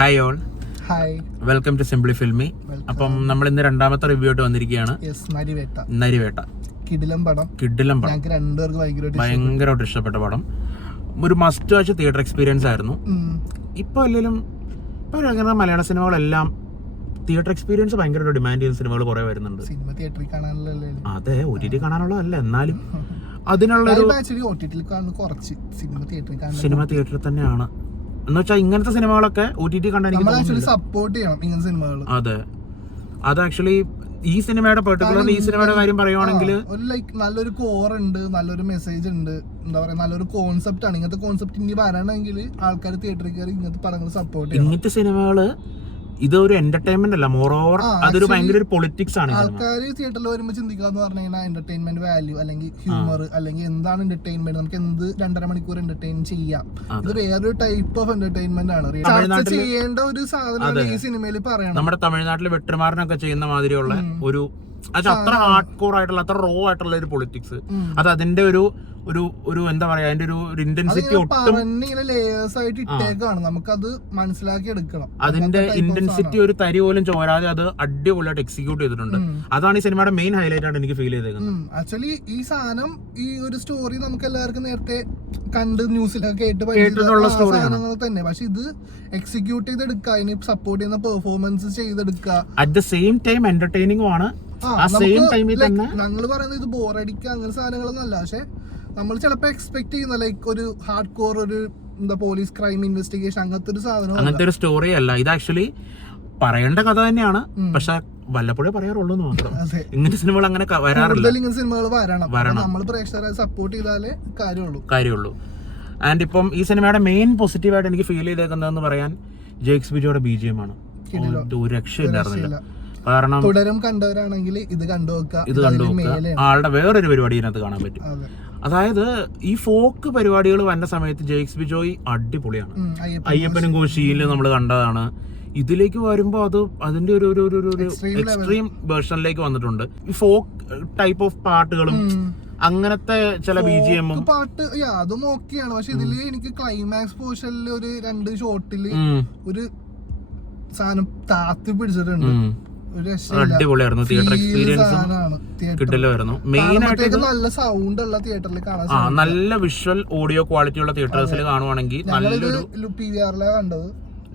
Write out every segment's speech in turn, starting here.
Hi all, hi, welcome to Simply Filmy. അപ്പം നമ്മൾ ഇന്ന് രണ്ടാമത്തെ റിവ്യൂ ആയിട്ട് വന്നിരിക്കുകയാണ്. നരിവേട്ട കിടിലം പടം. ഭയങ്കരമായിട്ട് ഇഷ്ടപ്പെട്ട പടം. ഒരു മസ്റ്റ് വാച്ച് തിയേറ്റർ എക്സ്പീരിയൻസ് ആയിരുന്നു. ഇപ്പൊ അല്ലെങ്കിലും ഇപ്പൊ അങ്ങനെ മലയാള സിനിമകളെല്ലാം തിയേറ്റർ എക്സ്പീരിയൻസ് ഭയങ്കര ഡിമാൻഡ് ചെയ്യുന്ന സിനിമകൾ കുറെ വരുന്നുണ്ട്. അതെ, OTT കാണാനുള്ളതല്ല, എന്നാലും അതിനുള്ള സിനിമ തിയേറ്ററിൽ തന്നെയാണ്. എന്ന് വെച്ചാൽ ഇങ്ങനത്തെ സിനിമകളൊക്കെ OTT കണ്ടാൽ സപ്പോർട്ട് ചെയ്യണം ഇങ്ങനത്തെ സിനിമകൾ. അതെ, അത് ആക്ച്വലി ഈ സിനിമയുടെ പെർട്ടിക്കുലർ ഈ സിനിമയുടെ കാര്യം പറയുവാണെങ്കിൽ നല്ലൊരു കോർ ഉണ്ട്, നല്ലൊരു മെസ്സേജ് ഉണ്ട്, എന്താ പറയാ, നല്ലൊരു കോൺസെപ്റ്റ് ആണ്. ഇങ്ങനത്തെ കോൺസെപ്റ്റ് ഇനി വരണമെങ്കിൽ ആൾക്കാർ തിയേറ്ററിൽ കയറി ഇങ്ങനത്തെ പടങ്ങൾ സപ്പോർട്ട് ചെയ്യണം. ഇങ്ങനത്തെ സിനിമകള് ഇതൊരു എന്റർടൈൻമെന്റ് അല്ല, മോർ ഓവർ അതൊരു ഭയങ്കര ഒരു പൊളിറ്റിക്സ് ആണ്. ആൾക്കാർ തിയേറ്ററിൽ വരുമ്പോൾ ചിന്തിക്കാന്ന് പറഞ്ഞു കഴിഞ്ഞാൽ എന്റർടൈൻമെന്റ് വാല്യൂ അല്ലെങ്കിൽ ഹ്യൂമർ അല്ലെങ്കിൽ എന്താണ് എന്റർടൈൻമെന്റ്, നമുക്ക് എന്ത് 2.5 മണിക്കൂർ എന്റർടൈൻ ചെയ്യാം. ഇത് വേറൊരു ടൈപ്പ് ഓഫ് എന്റർടൈൻമെന്റ് ആണ്. ചർച്ച ചെയ്യേണ്ട ഒരു സാധനമാണ് ഈ സിനിമയിൽ പറയണം. നമ്മുടെ തമിഴ്നാട്ടിലെ വെട്ടർമാരനൊക്കെ ചെയ്യുന്ന മാതിരിയുള്ള ഒരു അത്ര ഹാർഡ് കോർ ആയിട്ടുള്ള അത്ര റോ ആയിട്ടുള്ള ഒരു പൊളിറ്റിക്സ്, അത് അതിന്റെ ഒരു എന്താ പറയാ, അതിന്റെ ഒരു ഇന്റൻസിറ്റി ഒട്ടും ലേയേഴ്സ് ആയിട്ട് ഇട്ടേക്കാണ്. നമുക്കത് മനസ്സിലാക്കി എടുക്കണം. അതിന്റെ ഇന്റൻസിറ്റി ഒരു തരി പോലും ചോരാതെ അത് അടിപൊളിയായിട്ട് എക്സിക്യൂട്ട് ചെയ്തിട്ടുണ്ട്. അതാണ് ഈ സിനിമയുടെ മെയിൻ ഹൈലൈറ്റ് ആയിട്ട് എനിക്ക് ഫീൽ ചെയ്തേക്കുന്നത്. ആക്ച്വലി ഈ സാധനം, ഈ ഒരു സ്റ്റോറി നമുക്ക് എല്ലാവർക്കും നേരത്തെ കണ്ട് ന്യൂസിലൊക്കെ കേട്ടിട്ടുള്ള സാധനങ്ങൾ തന്നെ. പക്ഷെ ഇത് എക്സിക്യൂട്ട് ചെയ്തെടുക്കുക, അതിന് സപ്പോർട്ട് ചെയ്യുന്ന പെർഫോമൻസ് ചെയ്തെടുക്കുക, at the same time entertaining ആണ്. ഞങ്ങൾ പറയുന്നത് ഇത് ബോറടിക്കുക അങ്ങനെ സാധനങ്ങളൊന്നും അല്ല. പക്ഷെ നമ്മൾ ചിലപ്പോ എക്സ്പെക്ട് ചെയ്യുന്ന ലൈക്ക് ഒരു ഹാർഡ് കോർ ഒരു എന്താ പോലീസ് ക്രൈം ഇൻവെസ്റ്റിഗേഷൻ അങ്ങനത്തെ ഒരു സാധനം, അങ്ങനത്തെ ഒരു സ്റ്റോറി അല്ല ഇത്. ആക്ച്വലി പറയേണ്ട കഥ തന്നെയാണ്, പക്ഷെ വല്ലപ്പോഴേ പറയാറുള്ളൂ എന്ന് മാത്രം. ഇങ്ങനത്തെ സിനിമകൾ അങ്ങനെ വരാറില്ല. ഇങ്ങനത്തെ സിനിമകൾ വരണം, നമ്മൾ പ്രേക്ഷകരെ സപ്പോർട്ട് ചെയ്താലേ കാര്യമുള്ളൂ. ആൻഡ് ഇപ്പം ഈ സിനിമയുടെ മെയിൻ പോസിറ്റീവായിട്ട് എനിക്ക് ഫീൽ ചെയ്തേക്കുന്നതെന്ന് പറയാൻ ജെയ്ക്സ് ബിജോയുടെ BGM ആണ്. ഒരു രക്ഷയില്ലായിരുന്നില്ല. കാരണം തുടരും കണ്ടവരാണെങ്കിൽ ഇത് കണ്ടുവെക്കുക. ആളുടെ വേറൊരു പരിപാടി ഇതിനകത്ത് കാണാൻ പറ്റും. അതായത് ഈ ഫോക്ക് പരിപാടികൾ വന്ന സമയത്ത് ജെയ്ക്സ് ബിജോയ് അടിപൊളിയാണ്. അയ്യപ്പനും കോശിയിലും നമ്മൾ കണ്ടതാണ്. ഇതിലേക്ക് വരുമ്പോ അത് അതിന്റെ ഒരു എക്സ്ട്രീം വേർഷനിലേക്ക് വന്നിട്ടുണ്ട്. ഈ ഫോക്ക് ടൈപ്പ് ഓഫ് പാട്ടുകളും അങ്ങനത്തെ ചില BGM പാട്ട് അതും ഓക്കെയാണ്. പക്ഷെ ഇതില് എനിക്ക് ക്ലൈമാക്സ് പോർഷനിൽ ഒരു 2 ഷോട്ടില് ഒരു സാധനം താത്തി പിടിച്ചിട്ടുണ്ട്. അടിപൊളിയായിരുന്നു. Theatre experience കിട്ടില്ലായിരുന്നു. മെയിൻ ആയിട്ട് നല്ല സൗണ്ട് ഉള്ള തിയേറ്ററിൽ കാണാൻ, നല്ല വിഷ്വൽ ഓഡിയോ ക്വാളിറ്റി ഉള്ള തിയേറ്റേഴ്സിൽ കാണുവാണെങ്കിൽ നല്ലൊരു PVR-ലാണ് കണ്ടത്.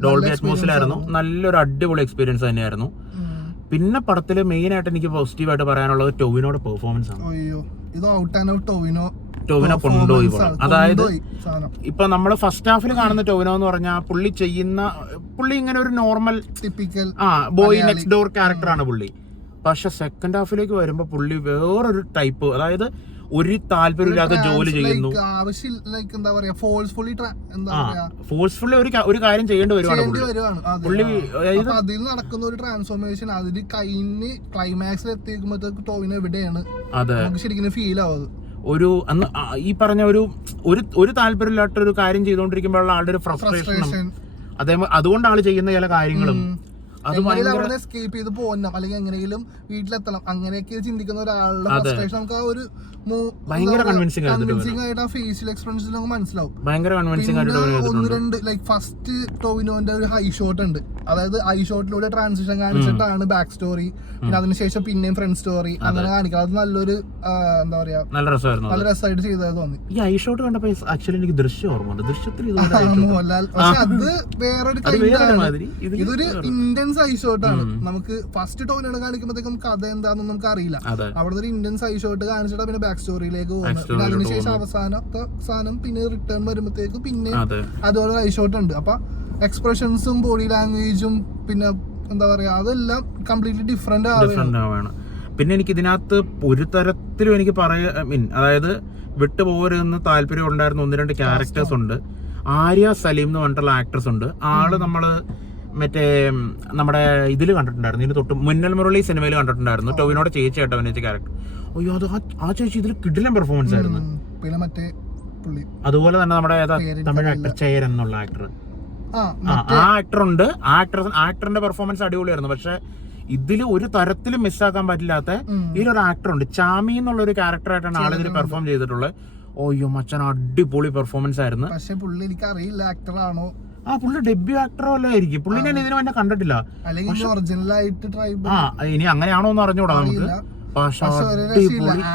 ഡോൾബി അറ്റ്മോസിലായിരുന്നു. നല്ലൊരു അടിപൊളി എക്സ്പീരിയൻസ് തന്നെയായിരുന്നു. പിന്നെ പടത്തില് മെയിൻ ആയിട്ട് എനിക്ക് പോസിറ്റീവായിട്ട് പറയാനുള്ളത് ടോവിനോയുടെ പെർഫോമൻസ് ആണ്. ഇത് ഔട്ട് ആൻഡ് ഔട്ട് ടോവിനോ കൊണ്ടുപോയി പോകണം. അതായത് ഇപ്പൊ നമ്മള് ഫസ്റ്റ് ഹാഫിൽ കാണുന്ന ടോവിനോ എന്ന് പറഞ്ഞാൽ പുള്ളി ഇങ്ങനെ ഒരു normal typical boy next door ക്യാരക്ടറാണ് പുള്ളി. പക്ഷെ സെക്കൻഡ് ഹാഫിലേക്ക് വരുമ്പോ പുള്ളി വേറൊരു ടൈപ്പ്, അതായത് ഒരു താല്പര്യമില്ലാത്ത ജോലി ചെയ്യുന്നു. ഫോഴ്സ്ഫുള്ളി ഒരു കാര്യം ചെയ്യേണ്ടി വരുവാണ് പുള്ളി. അതിൽ നടക്കുന്ന ഒരു ട്രാൻസ്ഫോർമേഷൻ അതിന് കഴിഞ്ഞ് ക്ലൈമാക്സിൽ എത്തിക്കുമ്പോഴത്തേക്ക് ടോവിനോ എവിടെയാണ് ശരിക്കും ഫീൽ ആവുന്നത്. അന്ന് ഈ പറഞ്ഞ ഒരു താല്പര്യമില്ലാത്ത ഒരു കാര്യം ചെയ്തുകൊണ്ടിരിക്കുമ്പോഴുള്ള ആളുടെ ഒരു ഫ്രസ്ട്രേഷനും അതുകൊണ്ട് ആള് ചെയ്യുന്ന ചില കാര്യങ്ങളും അവിടെ എസ്കേപ്പ് ചെയ്ത് പോകണം അല്ലെങ്കിൽ എങ്ങനെയെങ്കിലും വീട്ടിലെത്തണം അങ്ങനെയൊക്കെ ചിന്തിക്കുന്ന ഒരാളുടെ ഫ്രസ്ട്രേഷൻ നമുക്ക് ആ ഒരു ഭയങ്കര കൺവിൻസിംഗ് ആയിട്ട് ആ ഫേഷ്യൽ എക്സ്പ്രഷൻസിൽ നമുക്ക് മനസ്സിലാവും. ഭയങ്കര കൺവിൻസിംഗ് ആയിട്ട് 1-2 ലൈക്ക് ഫസ്റ്റ് ടോവിനോന്റെ ഒരു ഹൈ ഷോട്ട് ഉണ്ട്. അതായത് ഹൈ ഷോട്ടിലൂടെ ട്രാൻസിഷൻ കാണിച്ചിട്ടാണ് ബാക്ക് സ്റ്റോറി, പിന്നെ അതിനുശേഷം പിന്നെയും ഫ്രണ്ട് സ്റ്റോറി അങ്ങനെ കാണിക്കാം. അത് നല്ലൊരു എന്താ പറയാ, നല്ല രസമായിട്ട് ചെയ്തത് തോന്നി. ഈ ഹൈ ഷോട്ട് കണ്ടപ്പോ ആക്ച്വലി എനിക്ക് ദൃശ്യം ഓർമ്മ. ദൃശ്യത്തിൽ മോഹൻലാൽ, പക്ഷെ അത് വേറൊരു ഇതൊരു ഇന്റൻസ് ഹൈ ഷോട്ടാണ്. നമുക്ക് ഫസ്റ്റ് ടോവിനോട് കാണിക്കുമ്പോഴത്തേക്കും കഥ എന്താണെന്ന് നമുക്ക് അറിയില്ല. അവിടെ ഒരു ഇന്റൻസ് ഹൈ ഷോട്ട് കാണിച്ചിട്ട് പിന്നെ ബാക്ക് സ്റ്റോറിയിലേക്ക് പോകുന്നത്. അതിനുശേഷം അവസാനത്തെ സാധനം പിന്നെ റിട്ടേൺ വരുമ്പോഴത്തേക്കും പിന്നെ അതുപോലെ ഹൈ ഷോട്ട് ഉണ്ട്. അപ്പൊ എക്സ്പ്രഷൻസും ബോഡി ലാംഗ്വേജും പിന്നെ എന്താ പറയാ, അതെല്ലാം കംപ്ലീറ്റ്ലി ഡിഫറെന്റ് ആവുകയാണ്. പിന്നെ എനിക്ക് ഇതിനകത്ത് ഒരു തരത്തിലും എനിക്ക് അതായത് വിട്ടുപോകരുതെന്ന് താല്പര്യം ഉണ്ടായിരുന്ന 1-2 ക്യാരക്ടേഴ്സ് ഉണ്ട്. ആര്യ സലീം എന്ന് പറഞ്ഞിട്ടുള്ള ആക്ട്രസ് ഉണ്ട്. ആള് നമ്മള് മറ്റേ നമ്മുടെ ഇതിൽ കണ്ടിട്ടുണ്ടായിരുന്നു, ഇതിന് തൊട്ട് മുന്നൽ മുരളി സിനിമയിൽ കണ്ടിട്ടുണ്ടായിരുന്നു. ടോവിനോടെ ചേച്ചിയായിട്ട് അഭിനയിച്ച ക്യാരക്ടർ. അയ്യോ, അത് ആ ചേച്ചി ഇതിൽ കിടിലൻ പെർഫോമൻസ് ആയിരുന്നു. പിന്നെ മറ്റേ അതുപോലെ തന്നെ നമ്മുടെ തമിഴ് ആക്ടർ ചേരൻ എന്നുള്ള ആക്ടർ, ആ ആക്ടറുണ്ട്. ആക്ടറിന്റെ പെർഫോമൻസ് അടിപൊളിയായിരുന്നു. പക്ഷെ ഇതില് ഒരു തരത്തിലും മിസ്സാക്കാൻ പറ്റില്ലാത്ത ഇതിലൊരു ആക്ടറുണ്ട്, ചാമി എന്നുള്ള ഒരു ക്യാരക്ടറായിട്ടാണ് ആളിതിൽ പെർഫോം ചെയ്തിട്ടുള്ളത്. ഓയ്യോ മച്ചാൻ, അടിപൊളി പെർഫോമൻസ് ആയിരുന്നു. പക്ഷെ പുള്ളി എനിക്ക് അറിയില്ല ആക്ടറാണോ പുള്ളി ഡെബ്യൂ ആക്ടറോ അല്ലായിരിക്കും, പുള്ളിനെ ഇതിനു തന്നെ കണ്ടിട്ടില്ല. അല്ലെങ്കിൽ ഒറിജിനലായിട്ട് ട്രൈബ് ഇനി അങ്ങനെയാണോ എന്ന് അറിഞ്ഞൂടാ നമുക്ക്.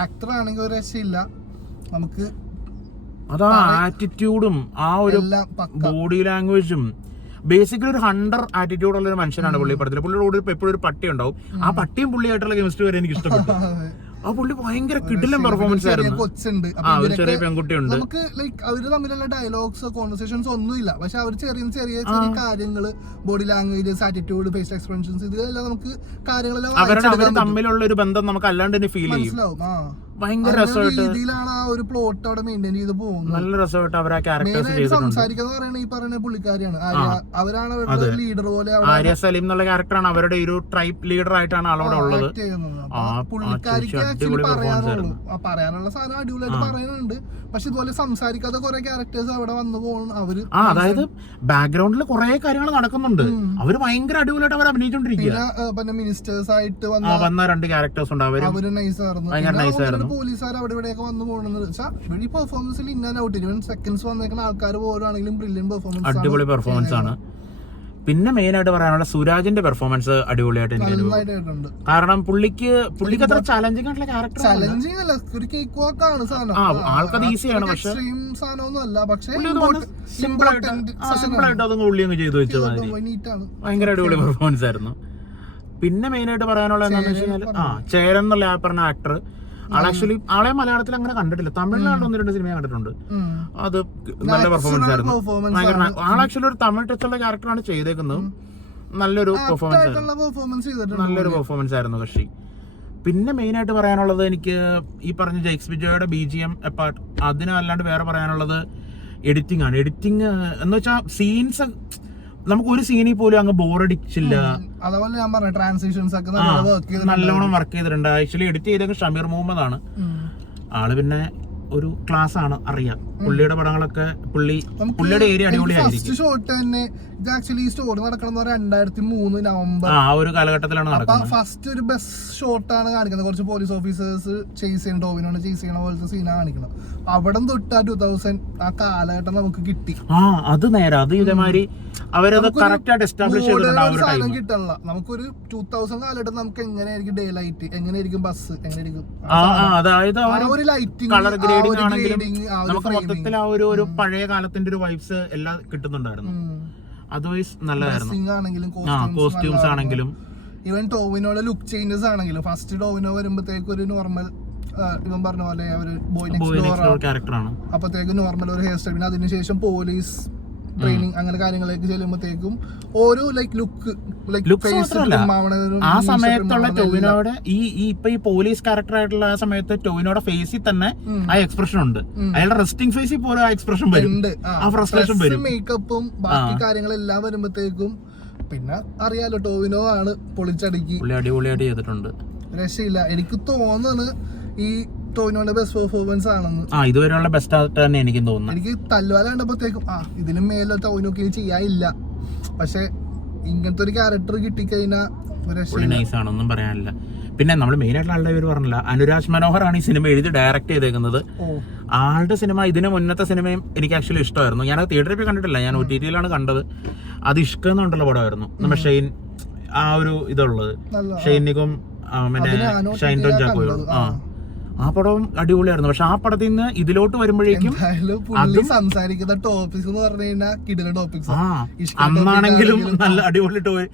ആക്ടർ ആണെങ്കിൽ ഒരു രക്ഷയില്ല നമുക്ക്. അതാ ആറ്റിറ്റ്യൂഡും ആ ഒരു ബോഡി ലാംഗ്വേജും ബേസിക്കലി ഒരു ഹണ്ടർ ആറ്റിറ്റ്യൂഡ് ഉള്ള ഒരു മനുഷ്യനാണ് പുള്ളി പടത്തിൽ. പുള്ളിയുടെ കൂടെ എപ്പോഴും ഒരു പട്ടി ഉണ്ടാവും, ആ പട്ടിയും പുള്ളിയായിട്ടുള്ള കെമിസ്ട്രി വരെ എനിക്ക് ഇഷ്ടപ്പെട്ടു. ആ പുള്ളി ഭയങ്കര കിടിലൻ പെർഫോമൻസ് ആയിരുന്നു. കൊച്ചുണ്ട്, ഒരു ചെറിയ പെൺകുട്ടിയുണ്ട്. നമുക്ക് ലൈക്ക് അവര് തമ്മിലുള്ള ഡയലോഗ്സ് കോൺവെർസേഷൻസ് ഒന്നുമില്ല, പക്ഷെ അവർ ചെറിയ ചെറിയ ചെറിയ കാര്യങ്ങള്, body languages, attitude, face expressions, ഇതെല്ലാം നമുക്ക് കാര്യങ്ങളെല്ലാം അവര് തമ്മിലുള്ള ഒരു ബന്ധം നമുക്ക് അല്ലാണ്ട് തന്നെ ഫീൽ ചെയ്യും. ഭയങ്കര രസമായിട്ട് രീതിയിലാണ് ആ ഒരു പ്ലോട്ട് അവിടെ മെയിൻറ്റെയിൻ ചെയ്ത് പോകുന്നത്. നല്ല രസമായിട്ട് അവർ ആ ക്യാരക്ടേഴ്സ് സംസാരിക്കാന്ന് പറയുന്നത് ഈ പറയുന്ന പുള്ളിക്കാരിയാണ്. അവരാണ് അവരുടെ ലീഡർ പോലെ. ആര്യ സലീം എന്നുള്ള ക്യാരക്ടറാണ് അവരുടെ ഒരു ട്രൈബ് ലീഡർ ആയിട്ടാണ് ആളവിടെ ഉള്ളത്. പുള്ളിക്കാരിക്ക് ആക്ച്വലി പറയാനുള്ള സാധനം അടിപൊളിയായിട്ട് പറയുന്നുണ്ട്, പക്ഷെ ഇതുപോലെ സംസാരിക്കാത്ത കുറെ ക്യാരക്ടേഴ്സ് അവിടെ വന്നു പോകുന്നു. അവര് അതായത് ബാക്ക്ഗ്രൗണ്ടിൽ കുറെ കാര്യങ്ങൾ നടക്കുന്നുണ്ട്, അവര് ഭയങ്കര അടിപൊളിയായിട്ട് അവർ അഭിനയിച്ചോണ്ടിരിക്കുക. പിന്നെ മിനിസ്റ്റേഴ്സ് ആയിട്ട് വന്ന 2 ക്യാരക്ടേഴ്സ് ഉണ്ട്, അവര് നൈസായിരുന്നു. പോലീസുകാർ അവിടെ ഇവിടെയൊക്കെ വന്നു പോകുന്നത് വെച്ചാൽ ഈ പെർഫോമൻസിൽ ഇന്ന ഔട്ട് ഇവൻ സെക്കൻഡ്സ് വന്നേക്കുന്ന ആൾക്കാർ പോരാണെങ്കിലും ബ്രില്യൻ പെർഫോമൻസ്, അടിപൊളി പെർഫോമൻസ് ആണ്. പിന്നെ മെയിൻ ആയിട്ട് പറയാനുള്ള സുരാജിന്റെ പെർഫോമൻസ് അടിപൊളിയായിട്ട് എനിക്ക്, കാരണം പുള്ളിക്ക് അത്ര ചാലഞ്ചിങ് ആയിട്ടുള്ള ക്യാരക്ടർ, ചാലഞ്ചിങ് അല്ല, ഒരു കേക്ക് വാക്ക് ആണ് സാധനം. ആൾക്കത് ഈസിയാണ്, പക്ഷെ സാധനമൊന്നും അല്ല, പക്ഷെ സിമ്പിൾ ആയിട്ട് അതൊന്നും ഉള്ളി അങ്ങ് ചെയ്തു വെച്ചത് ഭയങ്കര അടിപൊളി പെർഫോമൻസ് ആയിരുന്നു. പിന്നെ മെയിൻ ആയിട്ട് പറയാനുള്ള എന്താണെന്ന് വെച്ച് കഴിഞ്ഞാൽ ചേരൻ എന്നുള്ള ആ പറഞ്ഞ ആക്ടർ, ആളെ മലയാളത്തിൽ അങ്ങനെ കണ്ടിട്ടില്ല, തമിഴിലാണ് 1-2 സിനിമ കണ്ടിട്ടുണ്ട്. അത് നല്ല പെർഫോമൻസ് ആയിരുന്നു. ആളാക്ച്വലി ഒരു തമിഴ് ടച്ചുള്ള ക്യാരക്ടറാണ് ചെയ്തേക്കുന്നത്. നല്ലൊരു പെർഫോമൻസ് ആയിരുന്നു കക്ഷി. പിന്നെ മെയിൻ ആയിട്ട് പറയാനുള്ളത് എനിക്ക് ഈ പറഞ്ഞ ജെയ്ക്സ് ബിജോയുടെ BGM അപ്പാർട്ട് അതിനല്ലാണ്ട് വേറെ പറയാനുള്ളത് എഡിറ്റിംഗ് ആണ്. എഡിറ്റിംഗ് എന്ന് വെച്ചാൽ സീൻസ് നമുക്ക് ഒരു സീനിൽ പോലും അങ്ങ് ബോറടിച്ചില്ല. അതുപോലെ ഞാൻ പറഞ്ഞ ട്രാൻസിഷൻസ് ഒക്കെ നല്ലോണം വർക്ക് ചെയ്തിട്ടുണ്ട്. ആക്ച്വലി എഡിറ്റ് ചെയ്തത് ഷമീർ മുഹമ്മദ് ആണ്. ആള് പിന്നെ ഒരു ക്ലാസ് ആണ്, അറിയാം. പുള്ളിയുടെ പടങ്ങളൊക്കെ പുള്ളിയുടെ ഏരിയ അടിപൊളിയായിരിക്കും. ഷോട്ട് തന്നെ ഇത് ആക്ച്വലി ഈ സ്റ്റോറി നടക്കുന്നത് 2003 നവംബർ ആ ഒരു കാലഘട്ടത്തിലാണ് നടക്കുന്നത്. ഫസ്റ്റ് ഒരു ബസ് ഷോട്ടാണ് കാണിക്കുന്നത്, കുറച്ച് പോലീസ് ഓഫീസേഴ്സ് ചേസ് ചെയ്യണം, ടോവിനോട് ചേസ് ചെയ്യണ പോലത്തെ സീനാണ് കാണിക്കുന്നത്. അവിടെ തൊട്ട് 2000 ആ കാലഘട്ടം നമുക്ക് കിട്ടി. അത് നേരെ അത് ഇതേമാതിരി അവരത് കറക്റ്റ് ആയിട്ട് എസ്റ്റാബ്ലിഷ് ചെയ്തിട്ടുണ്ട്. കിട്ടല്ല നമുക്കൊരു 2000 കാലഘട്ടം നമുക്ക് എങ്ങനെയായിരിക്കും ഡേ ലൈറ്റ്, എങ്ങനെയായിരിക്കും ബസ്, എങ്ങനെയായിരിക്കും അതായത് ഒരു ലൈറ്റിംഗ്, കളർ ഗ്രേഡിംഗ് ആണെങ്കിലും നമുക്ക് മൊത്തത്തിൽ ആ ഒരു പഴയ കാലത്തിന്റെ ഒരു വൈബ്സ് എല്ലാം കിട്ടുന്നുണ്ടായിരുന്നു. അതർവൈസ് നല്ലതായിരുന്നു. കോസ്റ്റ്യൂംസ് ആണെങ്കിലും ഈവൻ ടോവിനോയുടെ ലുക്ക് ചേഞ്ചസ് ആണെങ്കിലും ഫസ്റ്റ് ടോവിനോ വരുമ്പോഴത്തേക്ക് ഒരു നോർമൽ, ഇവൻ പറഞ്ഞ പോലെ ഒരു ബോയ് നെക്സ്റ്റ് ഡോർ ക്യാരക്ടറാണ്, അപ്പത്തേക്ക് നോർമൽ ഒരു ഹെയർ സ്റ്റൈൽ. പിന്നെ അതിനുശേഷം പോലീസ് ട്രെയിനിങ് അങ്ങനെ കാര്യങ്ങളിലേക്ക് ചെല്ലുമ്പോഴത്തേക്കും ഓരോ ലുക്ക് ആ സമയത്തുള്ള ടോവിനോയുടെ ഈ പോലീസ് ക്യാരക്ടർ ആയിട്ടുള്ള ആ സമയത്ത് ടോവിനോയുടെ ഫേസിൽ തന്നെ ആ എക്സ്പ്രഷൻ ഉണ്ട്. അയാളുടെ റെസ്റ്റിംഗ് ഫേസിൽ പോലും ആ എക്സ്പ്രഷൻ വരും, ആ ഫ്രസ്ട്രേഷൻ വരും. മേക്കപ്പും ബാക്കി കാര്യങ്ങളെല്ലാം വരുമ്പോഴത്തേക്കും പിന്നെ അറിയാലോ ടോവിനോ ആണ് പൊളിച്ചടുക്കി, അടിപൊളിയായിട്ട് ചെയ്തിട്ടുണ്ട്. രക്ഷയില്ല. എനിക്ക് തോന്നുന്നു ഈ ടോവിനോയുടെ ബെസ്റ്റ് പെർഫോമൻസ് ആണെന്ന്. ഇതുവരെയുള്ള ബെസ്റ്റ് ആയിട്ട് തന്നെ എനിക്ക് തോന്നുന്നു. എനിക്ക് തല്ലുവാല കണ്ടപ്പോഴത്തേക്കും ഇതിനും മേലെ ടോവിനോക്ക് ചെയ്യാനില്ല, പക്ഷെ ഇങ്ങനത്തെ ഒരു ക്യാരക്ടർ കിട്ടിക്കഴിഞ്ഞാൽ നൈസ് ആണൊന്നും പറയാനില്ല. പിന്നെ നമ്മൾ മെയിൻ ആയിട്ടുള്ള ആളുടെ പേര് പറഞ്ഞില്ല, അനുരാജ് മനോഹർ ആണ് ഈ സിനിമ എഴുതി ഡയറക്ട് ചെയ്തേക്കുന്നത്. ആളുടെ സിനിമ ഇതിന് മുന്നത്തെ സിനിമയും എനിക്ക് ആക്ച്വലി ഇഷ്ടമായിരുന്നു. ഞാൻ തിയേറ്ററിൽ പോയി കണ്ടിട്ടില്ല, ഞാൻ OTT-ലാണ് കണ്ടത്. അത് ഇഷ്കെന്നുണ്ടല്ലോ പടമായിരുന്നു. നമ്മുടെ ഷെയ്ൻ ആ ഒരു ഇതുള്ളത്, ഷെയ്നിക്കും പിന്നെ ഷൈൻ ടോൺ ചാക്കോയും ആ പടവും അടിപൊളിയായിരുന്നു. പക്ഷെ ആ പടത്തിൽ നിന്ന് ഇതിലോട്ട് വരുമ്പോഴേക്കും സംസാരിക്കുന്ന ടോപ്പിക്സ് എന്ന് പറഞ്ഞു കഴിഞ്ഞാൽ കിടിലൻ ടോപ്പിക്സ്. അന്നാണെങ്കിലും നല്ല അടിപൊളി ടോപ്പിക്,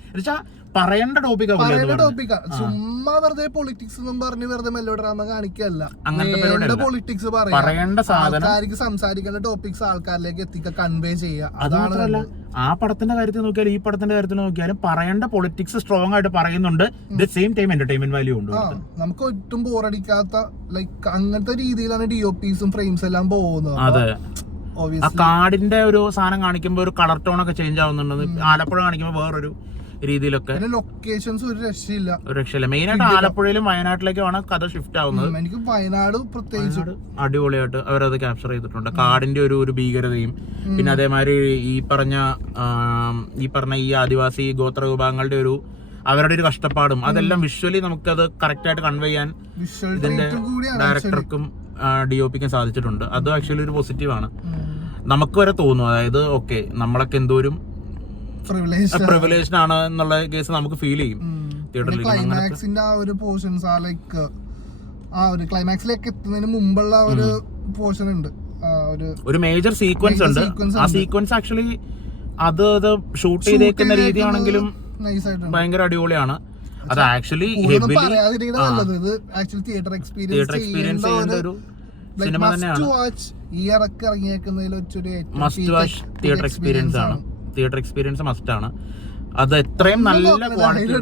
പറയേണ്ട ടോപ്പിക്കാ. ചുമ്മാ വെറുതെ പൊളിറ്റിക്സ് എന്നും പറഞ്ഞ് വെറുതെ മെല്ലോ ഡ്രാമ കാണിക്കല്ല, അങ്ങനത്തെ പൊളിറ്റിക്സ് പറയേണ്ട ആൾക്കാർക്ക് സംസാരിക്കേണ്ട ടോപ്പിക്സ് ആൾക്കാരിലേക്ക് എത്തിക്കുക, കൺവേ ചെയ്യുക. അതാണ് ആ പടത്തിന്റെ കാര്യത്തിൽ നോക്കിയാലും ഈ പടത്തിന്റെ കാര്യത്തിൽ നോക്കിയാലും പറയേണ്ട പൊളിറ്റിക്സ് സ്ട്രോങ് ആയിട്ട് പറയുന്നുണ്ട്. The same time entertainment value ഉണ്ട്. നമുക്ക് ഒട്ടും ബോറടിക്കാത്ത ലൈക്ക് അങ്ങനത്തെ രീതിയിലാണ് DOPസും ഫ്രെയിംസ് എല്ലാം പോകുന്നത്. അതെ, ആ കാടിന്റെ ഒരു സാധനം കാണിക്കുമ്പോ ഒരു കളർ ടോൺ ഒക്കെ ചേഞ്ച് ആവുന്നുണ്ട്. ആലപ്പുഴ കാണിക്കുമ്പോ വേറൊരു രീതിയിലൊക്കെ. ലൊക്കേഷൻസ് ഒരു രക്ഷയില്ല. മെയിൻ ആയിട്ട് ആലപ്പുഴയിലും വയനാട്ടിലേക്കുമാണ് കഥ ഷിഫ്റ്റ് ആവുന്നത്. എനിക്ക് വയനാട് പ്രത്യേകിച്ച് അടിപൊളിയായിട്ട് അവരത് ക്യാപ്ചർ ചെയ്തിട്ടുണ്ട്. കാടിന്റെ ഒരു ഭീകരതയും പിന്നെ അതേമാതിരി ഈ പറഞ്ഞ ഈ ആദിവാസി ഗോത്ര വിഭാഗങ്ങളുടെ അവരുടെ ഒരു കഷ്ടപ്പാടും അതെല്ലാം വിഷ്വലി നമുക്കത് കറക്റ്റ് ആയിട്ട് കൺവേ ചെയ്യാൻ ഇതിന്റെ ഡയറക്ടർക്കും DOPക്കും സാധിച്ചിട്ടുണ്ട്. അത് ആക്ച്വലി ഒരു പോസിറ്റീവാണ്. നമുക്ക് വരെ തോന്നും, അതായത് ഓക്കെ നമ്മളൊക്കെ എന്തോരും പ്രിവിലേജ്ഡ് ആണ് എന്നുള്ള കേസ് നമുക്ക് ഫീൽ ചെയ്യും തിയേറ്ററിൽ. ക്ലൈമാക്സിന്റെ ആ ഒരു പോർഷൻസ് ആ ലൈക്ക് ആ ഒരു ക്ലൈമാക്സിലേക്ക് എത്തുന്നതിന് മുമ്പുള്ള ഒരു പോർഷൻ ഉണ്ട്, ഒരു മേജർ സീക്വൻസ് ഉണ്ട്. ആ സീക്വൻസ് ആക്ച്വലി അത് ഷൂട്ട് ചെയ്തേക്കുന്ന രീതിയാണെങ്കിലും ഭയങ്കര അടിപൊളിയാണ്. അത് ആക്ച്വലി തിയേറ്റർ എക്സ്പീരിയൻസ് ചെയ്യേണ്ട ഒരു സിനിമ തന്നെയാണ്. മസ്റ്റ് വാച്ച് തിയേറ്റർ എക്സ്പീരിയൻസ് ആണ്. തിയേറ്റർ എക്സ്പീരിയൻസ് മസ്റ്റ് ആണ്. അത് എത്രയും നല്ല ക്വാളിറ്റി,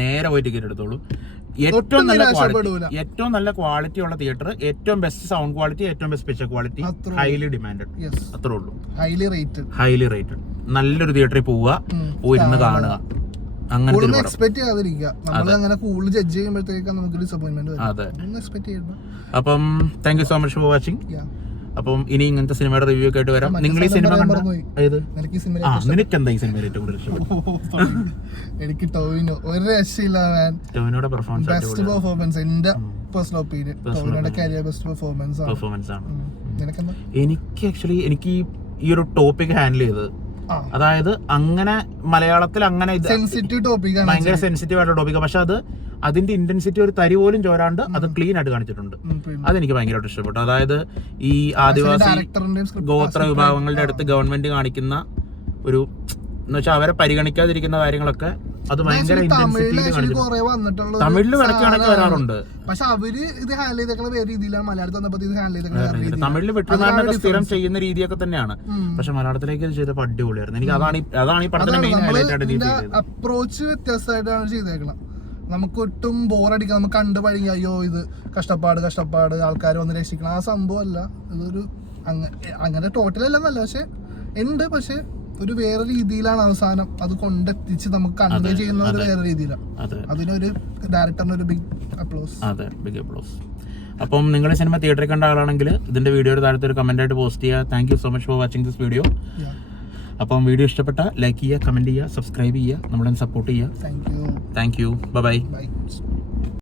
നേരെ പോയി ടിക്കറ്റ് എടുത്തോളൂ. ഏറ്റവും നല്ല ക്വാളിറ്റി ഉള്ള തിയേറ്റർ, ഏറ്റവും ബെസ്റ്റ് സൗണ്ട് ക്വാളിറ്റി, ഏറ്റവും best picture quality, highly demanded, അത്രേ ഉള്ളൂ. ഹൈലി റേറ്റഡ് നല്ലൊരു തിയേറ്ററിൽ പോവുക, പോയിരുന്ന് കാണുക. അപ്പം thank you so much for watching. അപ്പം ഇനി ഇങ്ങനത്തെ സിനിമയുടെ റിവ്യൂ ഒക്കെ ആയിട്ട് വരാം. നിങ്ങൾ ഈ സിനിമ നിനക്ക് എന്താ ഈ സിനിമയിൽ ഏറ്റവും കൂടുതൽ ഇഷ്ടപ്പെട്ടു? എനിക്ക് ടോവിനോ ഒരു രക്ഷയില്ല. ടോവിനോയുടെ പെർഫോമൻസ് എന്റെ പേഴ്സണൽ ഒപ്പീനിയൻ ടോവിനോയുടെ കരിയർ ബെസ്റ്റ് പെർഫോമൻസ് ആണ്. എനിക്ക് ആക്ച്വലി എനിക്ക് ഈ ഒരു ടോപ്പിക് ഹാൻഡിൽ ചെയ്തത്, അതായത് അങ്ങനെ മലയാളത്തിൽ അങ്ങനെ സെൻസിറ്റീവ് ടോപ്പിക്, ഭയങ്കര സെൻസിറ്റീവ് ആയിട്ടുള്ള ടോപ്പിക്, പക്ഷെ അത് അതിന്റെ ഇന്റൻസിറ്റി ഒരു തരി പോലും ചോരാണ്ട് അത് ക്ലീൻ ആയിട്ട് കാണിച്ചിട്ടുണ്ട്. അതെനിക്ക് ഭയങ്കരമായിട്ട് ഇഷ്ടപ്പെട്ടു. അതായത് ഈ ആദിവാസി ഗോത്ര വിഭാഗങ്ങളുടെ അടുത്ത് ഗവൺമെന്റ് കാണിക്കുന്ന ഒരു എന്ന് വെച്ചാൽ അവരെ പരിഗണിക്കാതിരിക്കുന്ന കാര്യങ്ങളൊക്കെ അത് ഭയങ്കര ഇന്റൻസിറ്റിയിൽ കാണിച്ചിട്ടുണ്ട്. തമിഴിൽ വരയ്ക്കുകയാണെങ്കിൽ വരാറുണ്ട്, പക്ഷെ അവര് ഇത് ഹാൻഡിൽ ചെയ്തേക്കുന്ന വേറെ രീതിയിലാണ്. മലയാളത്തിൽ തമിഴിൽ വെട്ടുമാരനൊക്കെ സ്ഥിരം ചെയ്യുന്ന രീതിയൊക്കെ തന്നെയാണ്, പക്ഷെ മലയാളത്തിലേക്ക് ഇത് ചെയ്തപ്പോൾ അടിപൊളിയായിരുന്നു. എനിക്ക് അതാണ് ഈ പടത്തിന്റെ മെയിൻ ഹൈലൈറ്റ് ആയിട്ട് അപ്രോച്ച് വ്യത്യസ്തമായിട്ടാണ് ചെയ്തേക്കണം. നമുക്കൊട്ടും ബോറടിക്കാം, നമുക്ക് കണ്ടു പഴകി അയ്യോ ഇത് കഷ്ടപ്പാട് ആൾക്കാർ വന്ന് രക്ഷിക്കണം, ആ സംഭവം അല്ല. ഇതൊരു അങ്ങനെ ടോട്ടലല്ലെന്നല്ല, പക്ഷെ ഉണ്ട്, പക്ഷെ ഒരു വേറെ രീതിയിലാണ് അവസാനം അത് കൊണ്ടെത്തിച്ച് നമുക്ക് കൺവേ ചെയ്യുന്ന ഒരു വേറെ രീതിയിലാണ്. അതിനൊരു ഡയറക്ടറിന് ഒരു ബിഗ് അപ്ലോസ്. അപ്പം നിങ്ങൾ സിനിമ തിയേറ്ററിൽ കണ്ട ആളാണെങ്കിൽ ഇതിന്റെ വീഡിയോയുടെ താഴത്തെ ഒരു കമന്റ് ആയിട്ട് പോസ്റ്റ് ചെയ്യുക. Thank you so much for watching this video. അപ്പം വീഡിയോ ഇഷ്ടപ്പെട്ട ലൈക്ക് ചെയ്യുക, കമന്റ് ചെയ്യുക, സബ്സ്ക്രൈബ് ചെയ്യുക, നമ്മളെ സപ്പോർട്ട് ചെയ്യുക. Thank you. ബൈ.